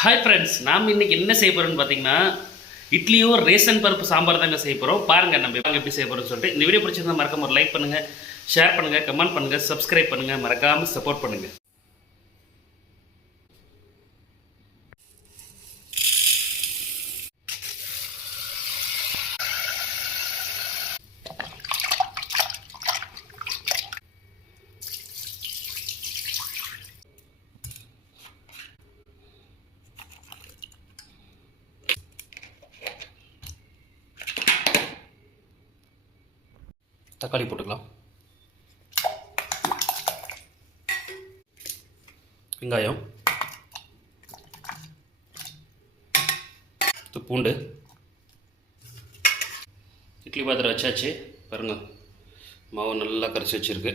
Hi friends, நாம் இன்றைக்கி என்ன செய்ய போகிறோம்னு பார்த்தீங்கன்னா இட்லியும் ரேஷன் பருப்பு சாம்பார் தாங்க செய்ய போகிறோம். பாருங்கள் நம்ம எப்படி செய்ய போகிறோம்னு சொல்லிட்டு. இந்த வீடியோ பிடிச்சிருந்தா மறக்காம ஒரு லைக் பண்ணுங்கள், ஷேர் பண்ணுங்கள், கமெண்ட் பண்ணுங்கள், சப்ஸ்கிரைப் பண்ணுங்கள், மறக்காமல் சப்போர்ட் பண்ணுங்கள். தக்காளி போட்டுக்கலாம், வெங்காயம், பூண்டு. இட்லி பாத்திரம் வச்சாச்சு. பாருங்கள், மாவு நல்லா கரைச்சி வச்சுருக்கு.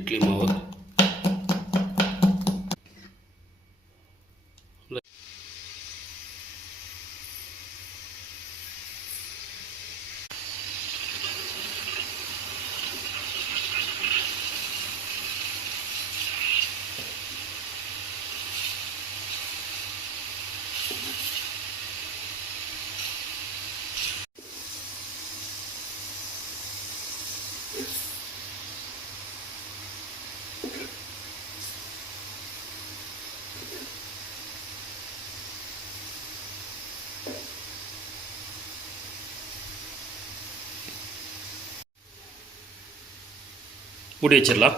இட்லி மாவு மூடி வச்சிடலாம்.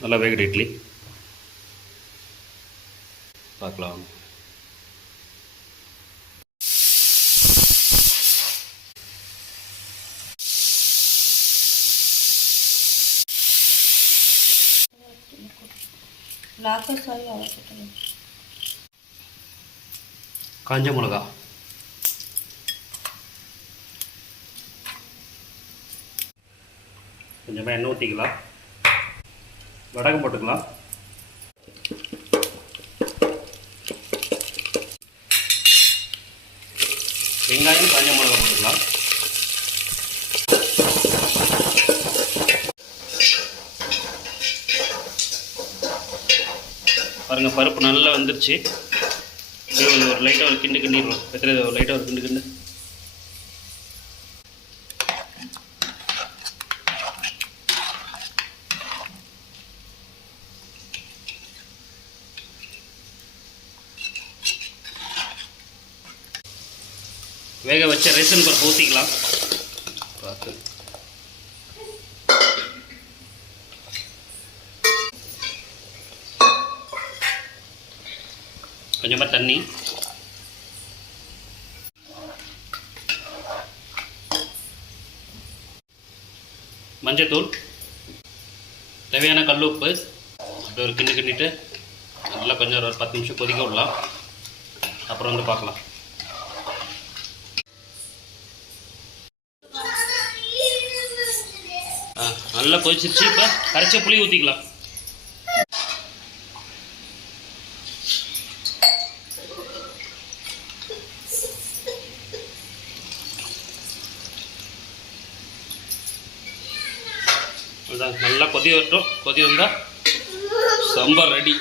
நல்லா வேகட இட்லி பார்க்கலாம். காஞ்ச மிளகா, கொஞ்சமாக எண்ணெய் ஊற்றிக்கலாம். வடகம் போட்டுக்கலாம். வெங்காயம், காஞ்ச மிளகா போட்டுக்கலாம். பாருங்கள், பருப்பு நல்லா வந்துருச்சு. இப்படியே ஒரு லைட்டாக ஒரு கிண்டு கிண்டிடுவோம். லைட்டாக ஒரு கிண்டு வேக வச்ச ரேஷன் பருப்பு ஊற்றிக்கலாம். பார்த்து கொஞ்சமாக தண்ணி, மஞ்சத்தூள், தேவையான கல் உப்பு. அப்படி ஒரு கிண்டிட்டு நல்லா கொஞ்சம் ஒரு 10 நிமிஷம் கொதிக்க விடலாம். அப்புறம் வந்து பார்க்கலாம். நல்லா கொதிச்சிருச்சு. இப்போ கரைச்ச புளி ஊற்றிக்கலாம். நல்லா கொதி வரட்டும். கொதி வந்தால் சாம்பார் ரெடி.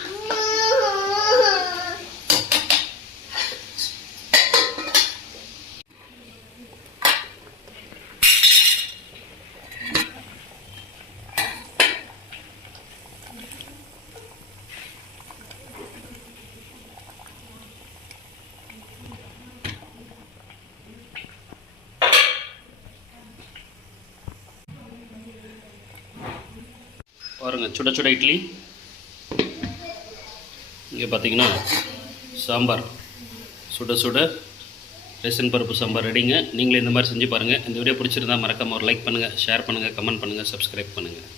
பாருங்கள், சுட சுட இட்லி. இங்கே பார்த்தீங்கன்னா சாம்பார் சுட சுட ரேஷன் பருப்பு சாம்பார் ரெடிங்க. நீங்களே இந்த மாதிரி செஞ்சு பாருங்கள். இந்த வீடியோ பிடிச்சிருந்தா மறக்காம ஒரு லைக் பண்ணுங்கள், ஷேர் பண்ணுங்கள், கமெண்ட் பண்ணுங்கள், சப்ஸ்கிரைப் பண்ணுங்கள்.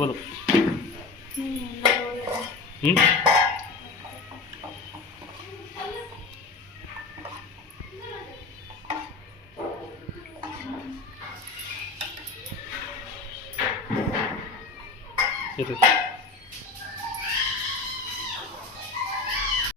போதும். இது